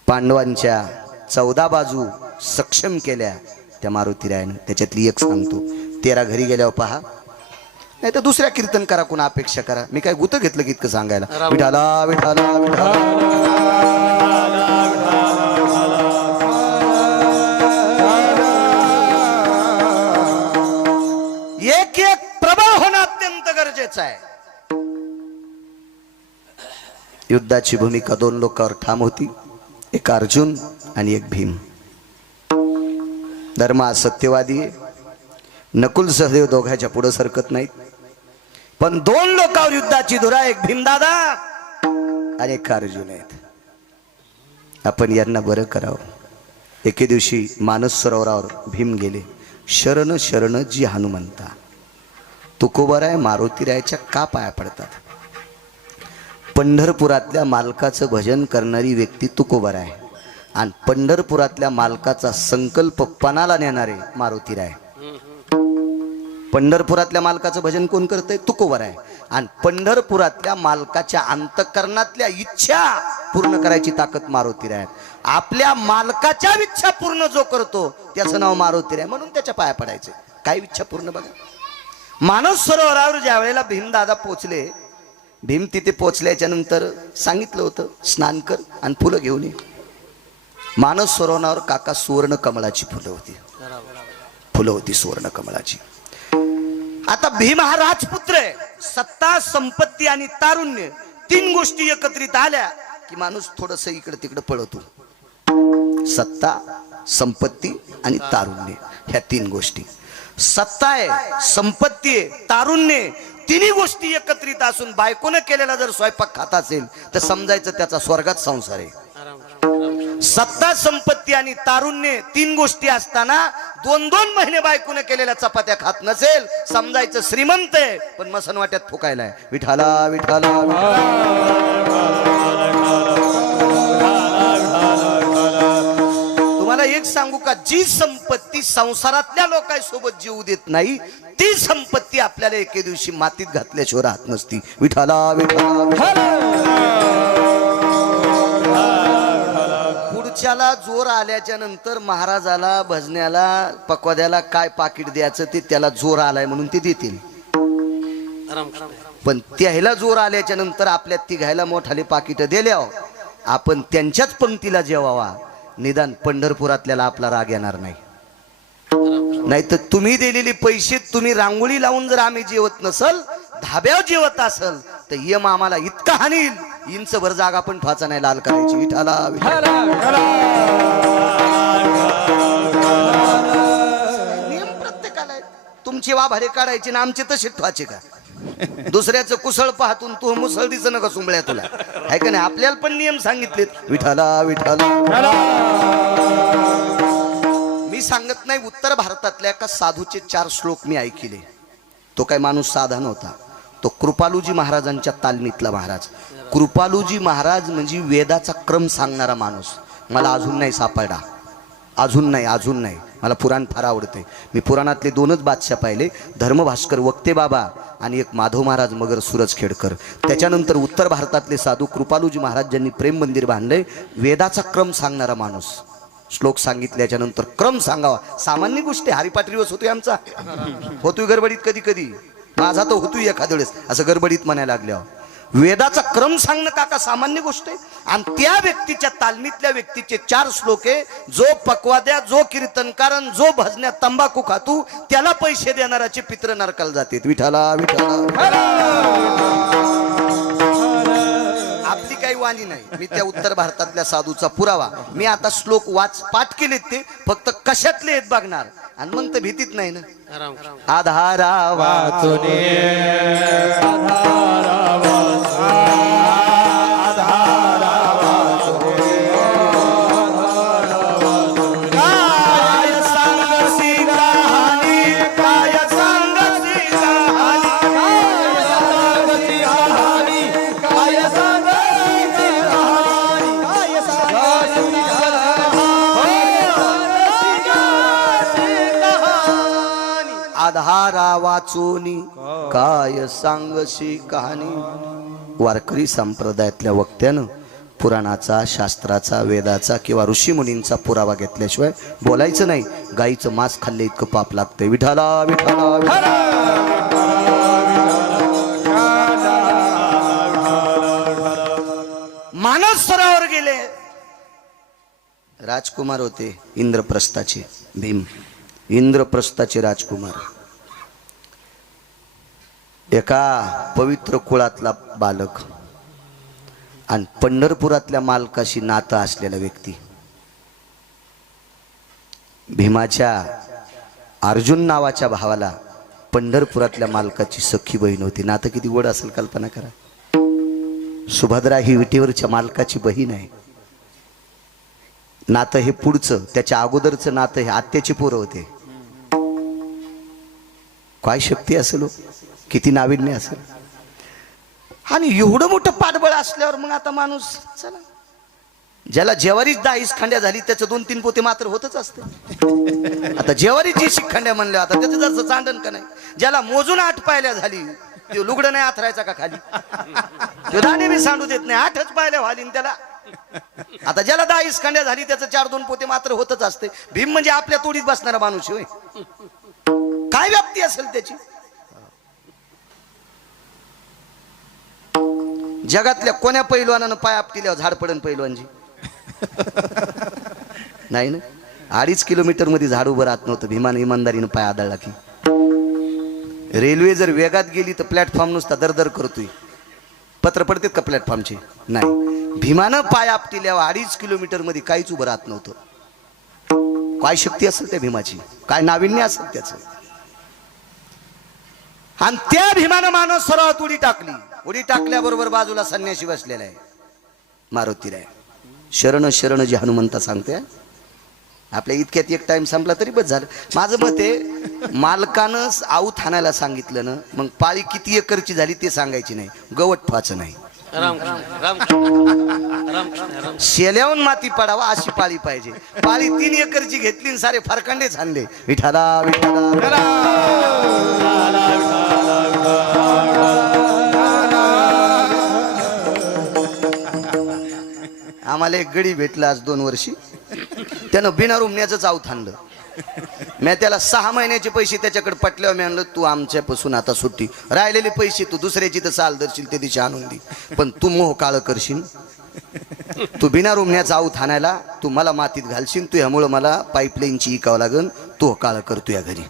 पांडवांच्या 14 बाजू सक्षम केल्या त्या मारुतीरायानं. त्याच्यातली एक सांगतो, 13 घरी गेल्यावर पहा, नाही तर दुसऱ्या कीर्तन करा, कोणा अपेक्षा करा. मी काय गुत घेतलं की इतकं सांगायला. विठाला विठाला एक एक प्रबळ होणं अत्यंत गरजेचं आहे. युद्धाची भूमिका 2 लोकांवर ठाम होती, एक अर्जुन आणि एक भीम. धर्म सत्यवादी आहे. नकुल सहदेव दोघांच्या पुढे सरकत नाहीत, पण 2 लोकांवर युद्धाची धुरा, एक भीमदादा आणि एक अर्जुन आहेत. आपण यांना बरं करावं. एके दिवशी मानस सरोवरावर भीम गेले. शरण शरण जी हनुमंता. तुकोबराय मारुतीरायाच्या का पाया पडतात? पंढरपुरातल्या मालकाचं भजन करणारी व्यक्ती तुकोबराय, आणि पंढरपुरातल्या मालकाचा संकल्प पणाला नेणारे मारुतीराय. पंढरपुरातल्या मालकाचं भजन कोण करतंय? तुकोबराय. आणि पंढरपुरातल्या मालकाच्या अंतःकरणातल्या इच्छा पूर्ण करायची ताकद मारुतीराय. आपल्या मालकाच्या इच्छा पूर्ण जो करतो त्याचं नाव मारुतीराय, म्हणून त्याच्या पाया पडायचे. काय इच्छा पूर्ण बघा. मानस सरोवरावर ज्या वेळेला भीमदादा पोचले, भीम तिथे पोचल्याच्या नंतर सांगितलं होतं स्नान कर आणि फुलं घेऊन ये. मानस सरोवरावर काका सुवर्ण कमळाची फुलं होती सुवर्ण कमळाची. आता भीम हा राजपुत्र आहे. सत्ता, संपत्ती आणि तारुण्य 3 गोष्टी एकत्रित आल्या की माणूस थोडस इकडे तिकडे पळतो. सत्ता, संपत्ती आणि तारुण्य, ह्या 3 गोष्टी. सत्ता आहे, संपत्ती आहे, तारुण्य, तिन्ही गोष्टी एकत्रित असून बायकोने केलेला जर स्वयंपाक खात असेल तर समजायचं त्याचा स्वर्गात संसार आहे. सत्ता, संपत्ती आणि तारुण्य 3 गोष्टी असताना 2-2 महिने बायकोने केलेल्या चपात्या खात नसेल, समजायचं श्रीमंत आहे, पण मसन वाट्यात फुकायला आहे. विठाला विठाला तुम्हाला एक सांगू का, जी संपत्ती संसारातल्या लोकांसोबत जीव देत नाही ती संपत्ती आपल्याला एके दिवशी मातीत घातल्याशिवाय राहत नसती. विठाला विठाला. पुढच्याला जोर आल्याच्या नंतर महाराजाला, भजन्याला, पकवाद्याला काय पाकिट द्यायचं ते त्याला जोर आलाय म्हणून ते देतील, पण त्याला जोर आल्याच्या नंतर आपल्या तिघायला मोठाले पाकिट दिल्यावर आपण त्यांच्याच पंक्तीला जेवावा. निदान पंढरपुरातल्याला आपला राग येणार नाही. नाही तर तुम्ही दिलेले पैसे तुम्ही रांगोळी लावून जर आम्ही जेवत नसल, धाब्यावर जेवत असल तर यम आम्हाला इतका हानील, इंच भर जागा पण ठवाचा नाही लाल करायची. विठाला नियम प्रत्येकाला. तुमची वाभारे काढायची ना आमचे तसे ठवाचे का? दुसऱ्याचं कुसळ पाहतून तू मुसळ दिस नका सुंबळ्या तुला, आहे का नाही? आपल्याला पण नियम सांगितलेत. विठाला विठाला. मी सांगत नाही, उत्तर भारतातल्या एका साधूचे 4 श्लोक मी ऐकले. तो काय माणूस साधा नव्हता, तो कृपालूजी महाराजांच्या तालमीतला महाराज. कृपालूजी महाराज म्हणजे वेदाचा क्रम सांगणारा माणूस. मला अजून नाही सापडला, अजून नाही. मला पुराण फार आवडते. मी पुराणातले 2च बादशाह पाहिले, धर्मभास्कर वक्ते बाबा आणि एक माधव महाराज मगर सूरज खेडकर. त्याच्यानंतर उत्तर भारतातले साधू कृपालूजी महाराज ज्यांनी प्रेम मंदिर बांधले. वेदाचा क्रम सांगणारा माणूस. श्लोक सांगितल्याच्या नंतर क्रम सांगावा. सामान्य गोष्ट आहे, हरिपाठ दिवस होतोय आमचा, होतोय गडबडीत कधी कधी, माझा तो होतोय एखाद्या वेळेस असं गडबडीत म्हणायला लागल्यावर. वेदाचा क्रम सांगणं काका सामान्य गोष्ट आहे. आणि त्या व्यक्तीच्या तालमीतल्या व्यक्तीचे 4 श्लोक आहे. जो पकवाद्या, जो कीर्तनकारण, जो भजन्यात तंबाखू खातू त्याला पैसे देणाराचे पित्र नरकाला जाते. विठाला विठाला. आपली काही वाणी नाही. मी त्या उत्तर भारतातल्या साधूचा पुरावा. मी आता श्लोक पाठ केलेत, ते फक्त कशातले आहेत बघणार, आणि मग तर भीतीत नाही ना. आधारा वाचुने आधारा वाचुने आधारा वाचोनी काय सांगशी कहाणी. वारकरी संप्रदायातल्या वक्त्यानं पुराणाचा, शास्त्राचा, वेदाचा किंवा ऋषीमुनींचा पुरावा घेतल्याशिवाय बोलायचं नाही. गाईचं मांस खाल्ले इतकं पाप लागतंय. विठाला विठाला विठाला. मानस सरोवर गेले. राजकुमार होते इंद्रप्रस्थाचे. भीम इंद्रप्रस्थाचे राजकुमार. एका पवित्र कुळातला बालक आणि पंढरपुरातल्या मालकाशी नातं असलेला व्यक्ती. भीमाच्या अर्जुन नावाच्या भावाला पंढरपुरातल्या मालकाची सख्खी बहीण होती. नातं किती गोड असेल कल्पना करा. सुभद्रा ही विटेवरच्या मालकाची बहीण आहे. नातं हे पुढचं, त्याच्या अगोदरचं नातं हे आत्याची पोरं होते. काय शक्ती असेल, किती नाविन्य असेल. आणि एवढं मोठं पाठबळ असल्यावर मग आता माणूस चला, ज्याला जेवारीच 10 खांड्या झाली त्याचं 2-3 पोते मात्र होतच असते. आता जेवारीची शिखंड्या म्हणल्या, आता त्याचं जसं चांदण का नाही. ज्याला मोजून 8 पायल्या झाली ते लुगडं नाही आथरायचा का खाली. तो दाणे बी सांडू देत नाही, 8च पायल्या व्हाली त्याला. आता ज्याला 10 खांड्या झाली त्याचं 4-2 पोते मात्र होतच असते. भीम म्हणजे आपल्या तोडीत बसणारा माणूस होय. काय व्याप्ती असेल त्याची. जगातल्या कोण्या पैलवानानं पाय आपटिल्यावर झाड पडन पैलवानजी नाही ना. 2.5 किलोमीटर मध्ये झाड उभं राहत नव्हतं. भीमानं इमानदारीनं पाय आदळला की. रेल्वे जर वेगात गेली तर प्लॅटफॉर्म नुसता दरदर करतोय. पत्र पडतात का प्लॅटफॉर्मचे? नाही. भीमानं पाय आपटिल्यावर 2.5 किलोमीटर मध्ये काहीच उभं राहत नव्हतं. काय शक्ती असेल त्या भीमाची, काय नाविन्य असेल त्याचं. आणि त्या भीमानं मानस सरोवरात उडी टाकली. उडी टाकल्याबरोबर बाजूला संन्यासी बसलेला आहे, मारुतीराय. शरण शरण जी हनुमंता सांगते. आपल्या इतक्यात एक टाइम संपला तरी बस झालं. माझं मत आहे, मालकानं आऊत हाणायला सांगितलं ना, मग पाळी किती एकरची झाली ते सांगायची नाही, गवत ठेवायचं नाही. शेल्याहून माती पडावा अशी पाळी पाहिजे. पाळी 3 एकरची घेतली आणि सारे फरकांडेच आणले. विठाला विठाला. आम्हाला एक गडी भेटला आज 2 वर्षी. त्यानं बिना रुमण्याचंच आऊत आणलं. मी त्याला 6 महिन्याचे पैसे त्याच्याकडे पटल्यावर मी आणलं, तू आमच्यापासून आता सुट्टी. राहिलेले पैसे तू दुसऱ्याची तर चाल धरशील ते दिशा आणून दे, पण तू मोह काळ करशील. तू बिना रुमण्याचा आऊत आणायला तू मला मातीत घालशील. तू ह्यामुळं मला पाईपलाईनची इकावं लागन. तू काळ करतो या घरी.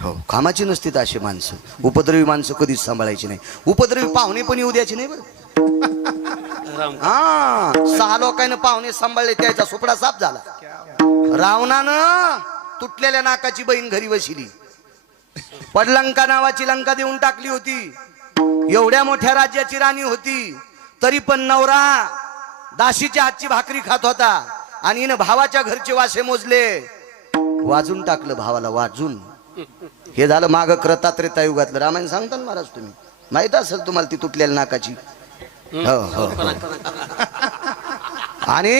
हो, कामाची नसतील अशी माणसं. उपद्रवी माणसं कधीच सांभाळायची नाही. उपद्रवी पाहुणे पण येऊ द्यायचे नाही बरं. हा, 6 लोकांना पाहुणे सांभाळले, त्याचा सुपडा साफ झाला. रावणानं तुटलेल्या नाकाची बहीण घरी बसली. पडलंका नावाची लंका देऊन टाकली होती. एवढ्या मोठ्या राज्याची राणी होती, तरी पण नवरा दाशीच्या हातची भाकरी खात होता. आणि हिनं भावाच्या घरचे वासे मोजले, वाजून टाकलं भावाला, वाजून. हे झालं माग कृतात्रेता युगातलं. रामायण सांगता ना महाराज तुम्ही, माहित असेल तुम्हाला ती तुटलेल्या नाकाची. हो हो. आणि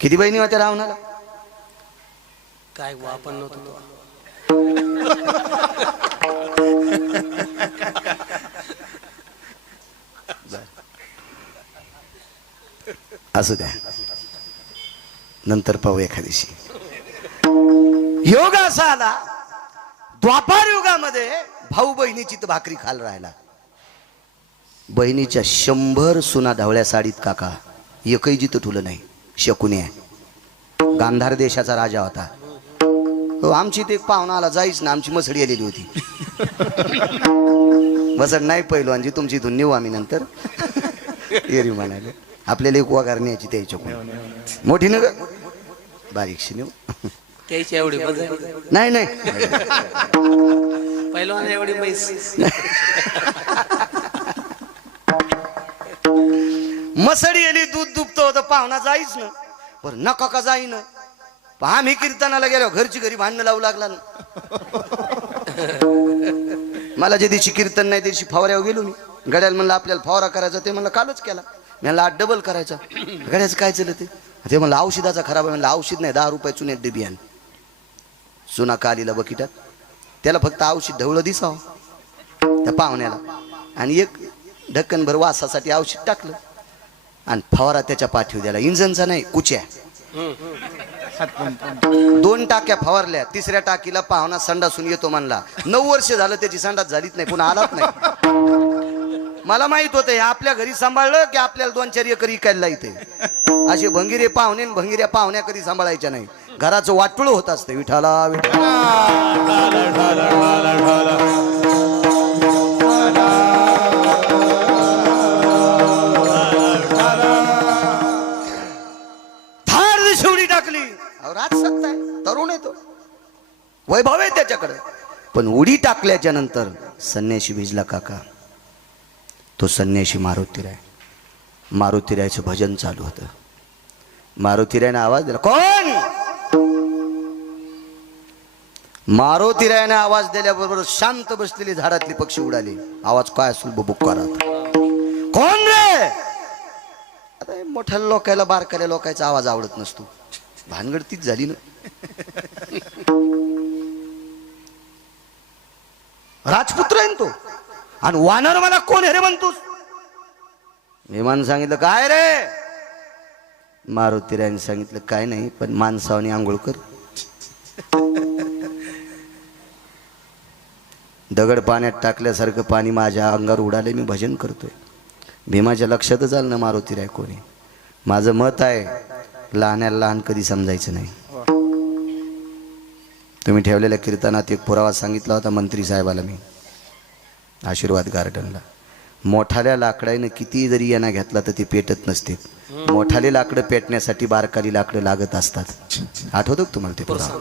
किती बहिणी होत्या रावणाला? काय आपण नव्हतो. असू द्या, नंतर पाहू एखाद दिवशी. योग असा आला, द्वापार युगामध्ये भाऊ बहिणीची तर भाकरी खाल राहिला. बहिणीच्या 100 सुना ढवळ्या साडीत काका, एकही जिथं ठुलं नाही. शकुनी आहे, गांधार देशाचा राजा होता. हो, आमची ते पाहुणा आला, जाईच ना, आमची मसडी आलेली होती. मसड नाही पहिलवानजी, तुमची इथून नेऊ आम्ही नंतर. एरी म्हणाले आपल्याला एक वगार न्यायची त्याच्या मोठी न बारीकशी नेऊ. त्याची एवढी नाही नाही पहिलवान एवढी पैस. मसडी आली, दूध दुभत होतं, पाहुणा जाईच ना. बरं नका का जाईन. आम्ही कीर्तनाला गेलो, घरची घरी भांडणं लावू लागला ना. मला जे दिवशी कीर्तन नाही दिवशी फवाऱ्यावर गेलो मी. गड्याला म्हणलं आपल्याला फवारा करायचा, ते म्हणलं कालच केला. मी म्हणलं डबल करायचा. गड्याचं काय चाललं ते म्हणलं औषधाचा खराब आहे. म्हणलं औषध नाही, 10 रुपये चुन्यात डबी आण. चुना कालीला बकिटात, त्याला फक्त औषध ढवळं दिसावं त्या पाहुण्याला, आणि एक ढक्कनभर वासासाठी औषध टाकलं आणि फवारा त्याच्या पाठीवर द्याला. इंजनचा नाही, कुच्या. 2 टाक्या फवारल्या. 3ऱ्या टाकीला पाहुणा संडासून येतो म्हणला. 9 वर्ष झालं त्याची संडास झालीच नाही, पुन्हा आलाच नाही. मला माहित होतं हे आपल्या घरी सांभाळलं की आपल्याला 2-4 एकर इकायला इथे. असे भंगिरे पाहुणे भंगिऱ्या पाहुण्या कधी सांभाळायच्या नाही. घराचं वाटुळ होत असतं. विठाला विठाला शेवटी टाकली. राज सत्ता आहे, तरुण आहे तो, वैभव आहे त्याच्याकडे. पण उडी टाकल्याच्या नंतर संन्याशी भिजला काका. तो संन्याशी मारुतीराय. मारुतीरायचं भजन चालू होतं. मारुतीरायने आवाज दिला. कोण? मारुतीरायने आवाज दिल्याबरोबर शांत बसलेली झाडातली पक्षी उडाले. आवाज काय असेल बुक्कारात. कोण रे? अरे मोठ्या लोकायला बारकाल्या लोकांचा आवाज आवडत नसतो. भानगड तीच झाली ना. राजपुत्र आहे तो. आणि वानर मला कोण आहे रे म्हणतोस? विमान सांगितलं काय रे? मारुतीरायने सांगितलं काय नाही, पण माणसावनी आंघोळ कर. दगड पाण्यात टाकल्यासारखं पाणी माझ्या अंगावर उडाले. मी भजन करतोय. भीमाच्या लक्षातच आलं ना मारुतीराय कोणी. माझं मत आहे, लहान्याला लहान कधी समजायचं नाही. तुम्ही ठेवलेल्या कीर्तनात एक पुरावा सांगितला होता मंत्री साहेबाला मी आशीर्वाद गार्डनला. मोठाल्या लाकडाने किती जरी यांना घेतला तर ते पेटत नसते. मोठाले लाकडं पेटण्यासाठी बारकाली लाकडं लागत असतात. आठवतं का तुम्हाला ते पुरावा?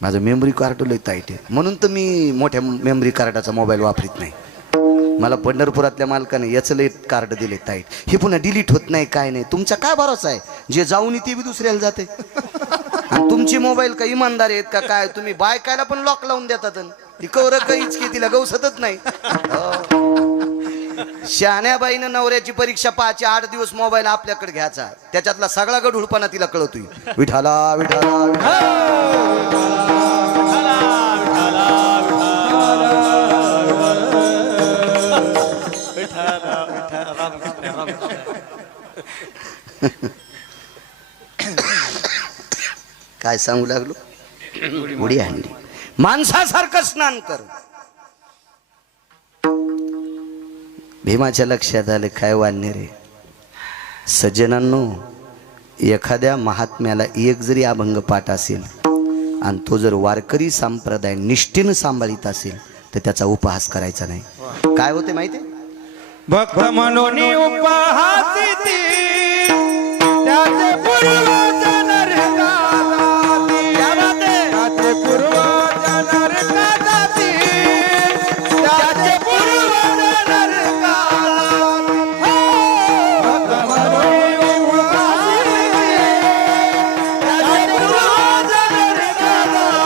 माझं मेमरी कार्ड लय टाईट आहे, म्हणून तर मी मोठ्या मेमरी कार्डाचा मोबाईल वापरत नाही. मला पंढरपुरातल्या मालकाने याचं लय कार्ड दिले टाईट. हे पुन्हा डिलीट होत नाही, काय नाही. तुमचा काय भरोसा आहे? जे जाऊन ते बी दुसऱ्याला जाते. आणि तुमची मोबाईल का इमानदार आहेत का काय? तुम्ही बायकायला पण लॉक लावून देतात. कवर काहीच की तिला गवसतच नाही. शहाण्याबाईनं नवऱ्याची परीक्षा पाहायची 8 दिवस मोबाईल आपल्याकडे घ्यायचा. त्याच्यातला सगळा गढूळपणा तिला कळतोय. विठाला विठाला काय सांगू लागलो? उडी आणली. माणसासारखं स्नान कर. भीमाच्या लक्षात आले काय वाढणे रे. सज्जनांनो, एखाद्या महात्म्याला एक जरी अभंग पाठ असेल आणि तो जर वारकरी संप्रदाय निष्ठेनं सांभाळीत असेल तर त्याचा उपहास करायचा नाही. काय होते माहिती? भक्त म्हणून उपहासी ती, त्याचे पूर्वज नरकाला त्याचे पूर्वज नरकाला त्याचे पूर्वज नरकाला. भक्त म्हणून उपहासी त्याचे पूर्वज नरकाला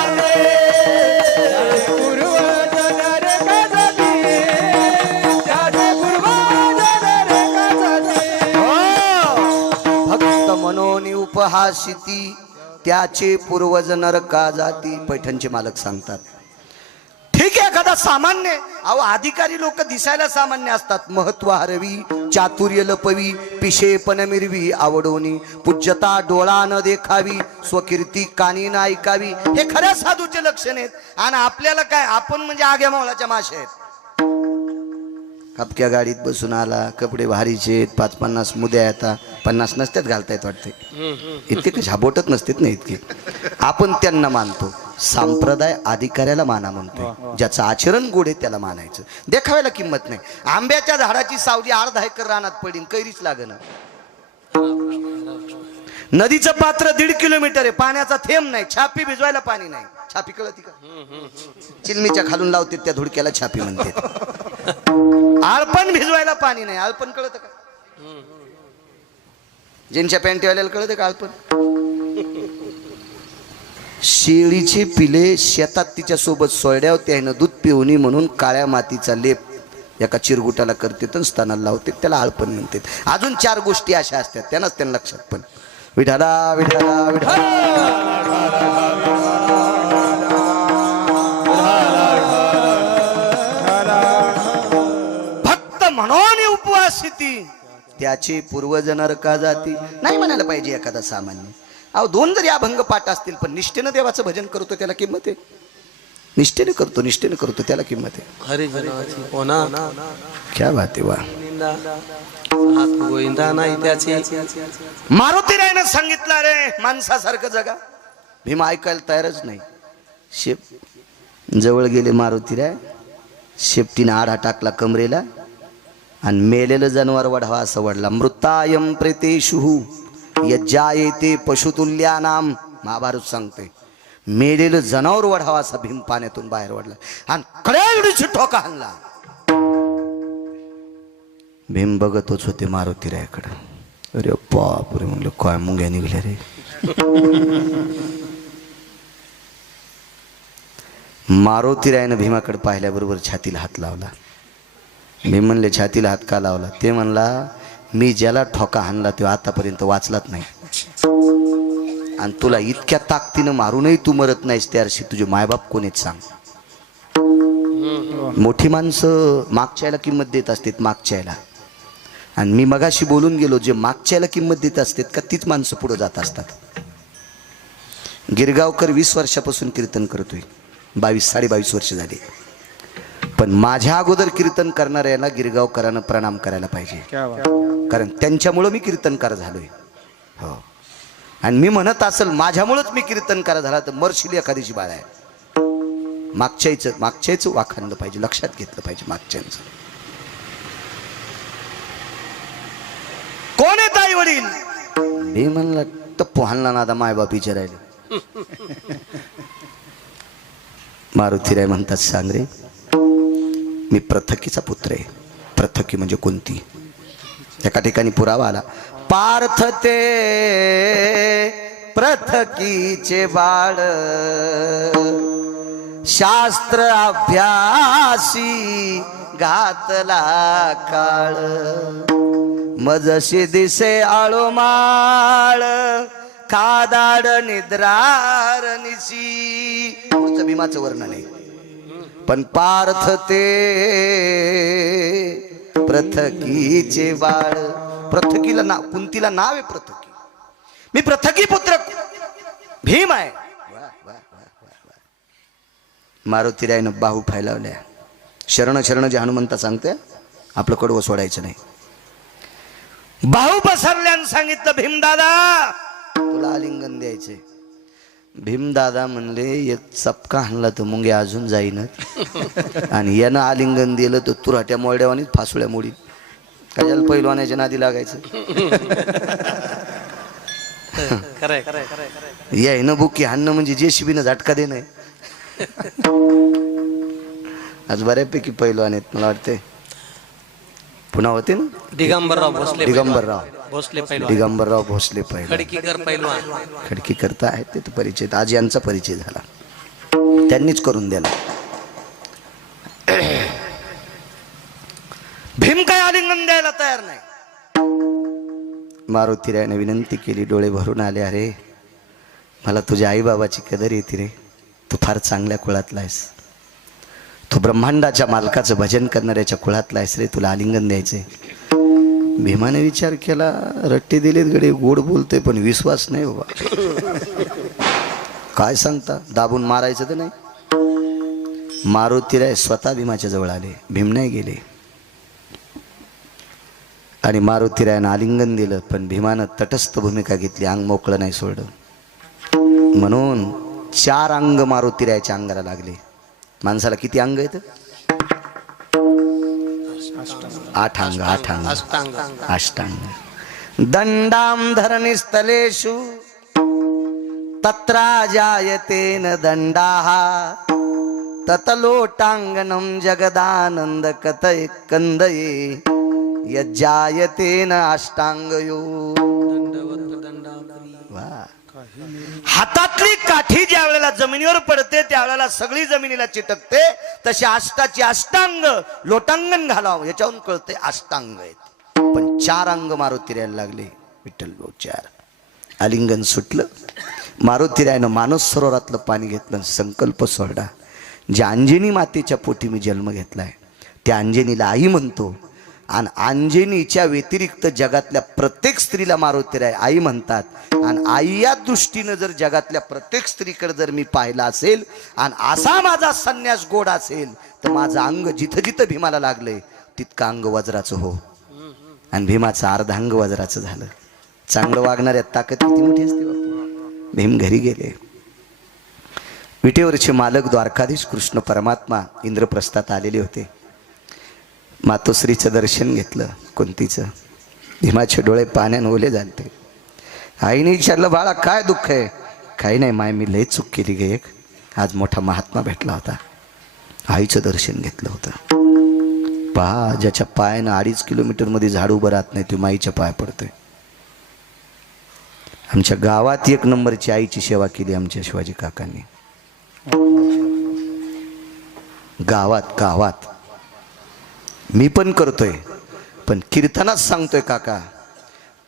पूर्वज नरकाला त्याचे पूर्वज नरकाला. भक्त मनोनी उपहासिती त्याचे पूर्वज नरका जाती. पैठणचे मालक सांगतात. ठीक आहे, एखादा सामान्य. अहो अधिकारी लोक दिसायला सामान्य असतात. महत्व हरवी, चातुर्य लपवी, पिशेपण मिरवी आवडोनी, पूज्यता डोळा न देखावी, स्वकीर्ती कानी न ऐकावी. हे खऱ्या साधूचे लक्षण आहेत. आणि आपल्याला काय, आपण म्हणजे आग्या मावळाच्या माशा आहेत. हपक्या गाडीत बसून आला, कपडे भारीचे, 5-50 मुद्या येतात. 50 नसतात घालता येत वाटते. इतके काही झाबोटत नसतात ना इतके. आपण त्यांना मानतो. संप्रदाय अधिकाऱ्याला माना म्हणतो. ज्याचं आचरण गोड आहे त्याला मानायचं. देखाव्याला किंमत नाही. आंब्याच्या झाडाची सावली 1/2 एकर रानात पडीन, कैरीच लागेना. नदीचं पात्र 1.5 किलोमीटर आहे, पाण्याचा थेंब नाही. छापी भिजवायला पाणी नाही. छापी कळती का? चिलमीच्या खालून लावते त्या धुडक्याला छापी म्हणते. आळपण भिजवायला पाणी नाही. आळपण कळतं का? ज्यांच्या पॅन्टीवाल्याला कळतं का आळपण? शेळीचे पिले शेतात तिच्या सोबत सोयड्या होत्या. दूध पिवणी म्हणून काळ्या मातीचा लेप एका चिरगुटाला करते तर स्तनाला लावते त्याला आळपण म्हणते. अजून 4 गोष्टी अशा असतात त्यांनाच त्यांना लक्षात. पण विठाला विठाला विठाला भक्त म्हणून उपवासिती त्याचे पूर्वज नरका जाती नाही म्हणायला पाहिजे एखादा सामान्य. अहो 2 जरी अभंग पाठ असतील पण निष्ठेनं देवाचं भजन करतो त्याला किंमत आहे. निष्ठेने करतो त्याला किंमत आहे. हरिजनाची कोणा क्या बात आहे. वा निंदा हात गोविंदा नाही त्याची. मारुतीरायनं सांगितलं रे माणसासारखं जगा. भीम ऐकायला तयारच नाही. जवळ गेले मारुतीराय. शेपटीने आढा टाकला कमरेला आणि मेलेलं जनावर वढावा असं वडला. मृतायम प्रेतेषु यज्जायते पशुतुल्यानाम महाभारत सांगते. मेलेलं जनावर वढावा असा भीम पाण्यातून बाहेर वडला आणि कड्याची ठोका हाणला. भीम बघतच होते मारुतीरायाकडे. अरे बापरे म्हणलं काय मुंग्या निघल्या रे. मारुतीरायानं भीमाकडे पाहिल्याबरोबर छातीला हात लावला. भीम म्हणले छातीला हात का लावला. ते म्हणला मी ज्याला ठोका हाणला तो आतापर्यंत वाचलाच नाही आणि तुला इतक्या ताकदीनं मारूनही तू मरत नाहीस त्याशी तुझे मायबाप कोण आहेत सांग. मोठी माणसं मागच्याला किंमत देत असतात मागच्याला. आणि मी मगाशी बोलून गेलो जे मागच्याला किंमत देत असतात का तीच माणसं पुढे जात असतात. गिरगावकर 20 वर्षापासून कीर्तन करतोय. 22-22.5 वर्ष झाली. पण माझ्या अगोदर कीर्तन करणाऱ्याला गिरगावकरांना प्रणाम करायला पाहिजे कारण त्यांच्यामुळं मी कीर्तनकार झालोय. हो आणि मी म्हणत असेल माझ्यामुळंच मी कीर्तनकार झाला तर मरशील एखादीची बाळ आहे. मागच्याच वाखाणलं पाहिजे. लक्षात घेतलं पाहिजे मागच्यांचं. कोण आहे आई वडील. मी म्हणलं तर पोहालना नादा मायबाप विचारायला. मारुतीराय म्हणतात सांग रे मी प्रथकीचा पुत्र आहे. प्रथकी म्हणजे कोणती. एका ठिकाणी पुरावा आला. पार्थ ते प्रथकीचे बाळ शास्त्र अभ्यासी घातला काळ मजशी दिसे आळोमाळ खादाड निद्रार निशी. पुढचं भीमाचं वर्णन आहे. पण पार्थ ते प्रथकीचे बाळ. प्रथकीला नाव कुंतीला नाव आहे प्रथकी. मी प्रथकी पुत्र भीम आहे. मारुतीरायनं बाहू फैलावल्या. शरण शरण जे हनुमंता सांगते आपलं कडवं सोडायचं नाही. बाहू पसरल्यानं सांगितलं भीमदादा तुला आलिंगन द्यायचे. भीमदादा म्हणले एक चपका हाणला तर मुंगे अजून जाईनच आणि यानं आलिंगन दिलं तर तुराट्या मोरड्यावानीच फासुळ्या मोडी. कशाला पहिलवानाच्या नादी लागायचं. यायनं बुकी हाणणं म्हणजे जेसीबीनं झटका देणं. आज बऱ्यापैकी पैलवान आहेत मला वाटते. पुन्हा होते ना दिगंबरराव भोसले पहिलवान. खडकीकर पैलवान. खडकी करता आहेत ते परिचय. आज यांचा परिचय झाला त्यांनीच करून दिला. भीम काय आलिंगन द्यायला तयार नाही. मारुतीरायाने विनंती केली. डोळे भरून आले. अरे मला तुझ्या आई बाबाची कदर येते रे. तू फार चांगल्या कुळातला आहेस. तू ब्रह्मांडाच्या मालकाचं भजन करणाऱ्याच्या कुळातला आहेस रे. तुला आलिंगन द्यायचंय. भीमाने विचार केला. रट्टे दिलेत गडे गोड बोलतोय पण विश्वास नाही बाबा. काय सांगता दाबून मारायचं तर नाही. मारुतीराय स्वतः भीमाच्या जवळ आले. भीम नाही गेले. आणि मारुतीरायानं आलिंगन दिलं पण भीमानं तटस्थ भूमिका घेतली. अंग मोकळं नाही सोडलं. म्हणून 4 अंग मारुतीरायाच्या अंगाला लागले. माणसाला किती अंग आहेत. 8 अंग. अष्टांग. दंडाम धरणीस्थलेषु तत्रा जायतेन दंडाः ततलोटांगनं जगदानंद कथय कंदये यज्जायतेन अष्टांगयो. वा हातातली काठी ज्या वेळेला जमिनीवर पडते त्यावेळेला सगळी जमिनीला चिटकते. तशी अष्टाची अष्टांग लोटांगण घालावं याच्यावरून कळते अष्टांग आहेत. पण 4 अंग मारुतीरायला लागले. विठ्ठल भाऊ 4. आलिंगन सुटलं. मारुतीरायनं मानस सरोवरातलं पाणी घेतलं. संकल्प सोडला. ज्या अंजनी मातेच्या पोटी मी जन्म घेतलाय त्या अंजनीला आई म्हणतो. आणि अंजनीच्या व्यतिरिक्त जगातल्या प्रत्येक स्त्रीला मारुतीराय आई म्हणतात. आणि आई या दृष्टीनं जर जगातल्या प्रत्येक स्त्रीकडे जर मी पाहिला असेल आणि असा माझा संन्यास गोड असेल तर माझं अंग जिथं जिथं भीमाला लागलंय तितकं अंग वज्राचं हो. आणि भीमाचं अर्धांग वज्राचं झालं. चांगलं वागणाऱ्या ताकद किती मोठी असते बापू. भीम घरी गेले. विटेवरचे मालक द्वारकाधीश कृष्ण परमात्मा इंद्रप्रस्थात आलेले होते. मातोश्रीचं दर्शन घेतलं. कुंतीचं. भीमाचे डोळे पाण्याने ओले झालते. आईने विचारलं बाळा काय दुःख आहे. काही नाही माय मी लय चूक केली गे एक. आज मोठा महात्मा भेटला होता. आईचं दर्शन घेतलं होतं. पहा ज्याच्या पायानं 2.5 किलोमीटर मध्ये झाड उभं राहत नाही ते माईच्या पाय पडतोय. आमच्या गावात 1 नंबरची आईची सेवा केली आमच्या शिवाजी काकांनी. गावात मी पण करतोय पण कीर्तनात सांगतोय काका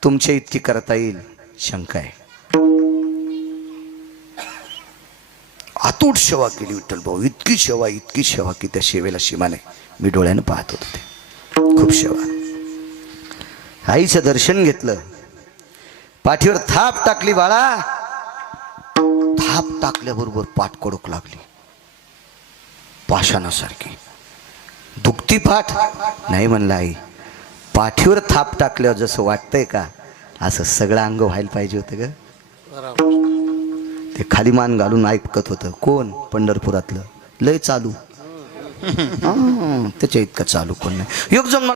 तुमच्या इतकी करता येईल शंका आहे. अतूट सेवा केली विठ्ठल भाऊ. इतकी सेवा की त्या सेवेला सीमा नाही. मी डोळ्यानं पाहत होतो ते खूप सेवा. आईचं दर्शन घेतलं. पाठीवर थाप टाकली बाळा. थाप टाकल्याबरोबर पाठ कडक लागली पाषाणासारखी. दुखती पाठ नाही म्हणलं आई. पाठीवर थाप टाकल्यावर जसं वाटतंय का असं सगळं अंग व्हायला पाहिजे होतं ग. ते खाली मान घालून ऐकत होतं. कोण? पंढरपुरातलं. लय चालू. त्याच्या इतकं चालू कोण नाही. एक जण